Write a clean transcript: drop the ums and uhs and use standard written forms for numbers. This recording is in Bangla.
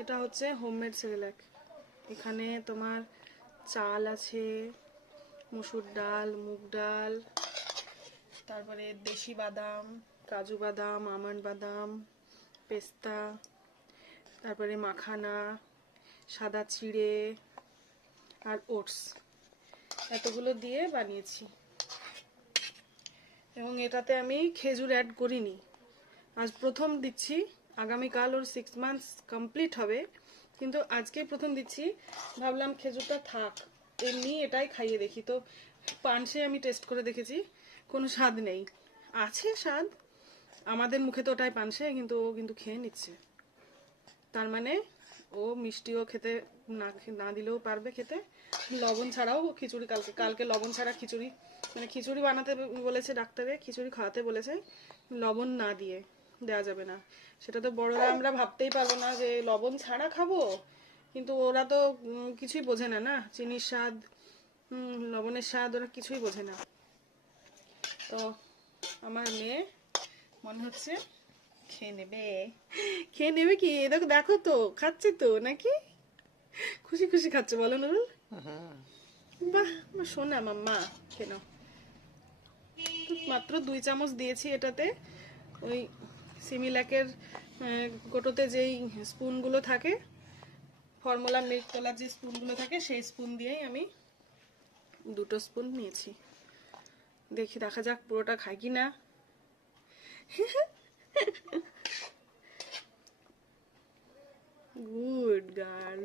এটা হচ্ছে হোমমেড সেরেল্যাক। এখানে তোমার চাল আছে, মসুর ডাল, মুগ ডাল, তারপরে দেশি বাদাম, কাজু বাদাম, আমন্ড বাদাম, পেস্তা, তারপরে মাখানা, সাদা চিড়ে আর ওটস, এতগুলো দিয়ে বানিয়েছি। এবং এটাতে আমি খেজুর অ্যাড করিনি, আজ প্রথম দিচ্ছি। আগামীকাল ওর 6 মান্থস কমপ্লিট হবে, কিন্তু আজকেই প্রথম দিচ্ছি। ভাবলাম খেজুরটা থাক, এমনি এটাই খাইয়ে দেখি। তো পানসে আমি টেস্ট করে দেখেছি, কোনো স্বাদ নেই। আছে স্বাদ, আমাদের মুখে তো ওটাই পানসে, কিন্তু ও কিন্তু খেয়ে নিচ্ছে। তার মানে ও মিষ্টিও খেতে না দিলেও পারবে খেতে। লবণ ছাড়াও খিচুড়ি, কালকে লবণ ছাড়া খিচুড়ি, মানে খিচুড়ি বানাতে বলেছে ডাক্তারে, খিচুড়ি খাওয়াতে বলেছে, লবণ না দিয়ে, দেওয়া যাবে না। সেটা তো বড়রা আমরা ভাবতেই পারবো না যে লবণ ছাড়া খাবো, কিন্তু ওরা তো কিছুই বোঝে না, না চিনির স্বাদ, লবণের স্বাদ ওরা কিছুই বোঝে না। তো আমার মেয়ে মনে হচ্ছে খেয়ে নেবে। খেয়ে নেবে কি, দেখো দেখো তো খাচ্ছে তো নাকি, খুশি খুশি খাচ্ছে, বলো নুরুল? বাহ, আমার সোনা মাম্মা, খেয়ে নাও। মাত্র 2 চামচ দিয়েছি এটাতে। ওই সিমিল্যাকের কোটোতে যেই স্পুনগুলো থাকে, ফর্মুলা মিল্ক তোলার যে স্পুনগুলো থাকে, সেই স্পুন দিয়েই আমি 2 স্পুন নিয়েছি। দেখি, দেখা যাক পুরোটা খাই কি না। Good girl.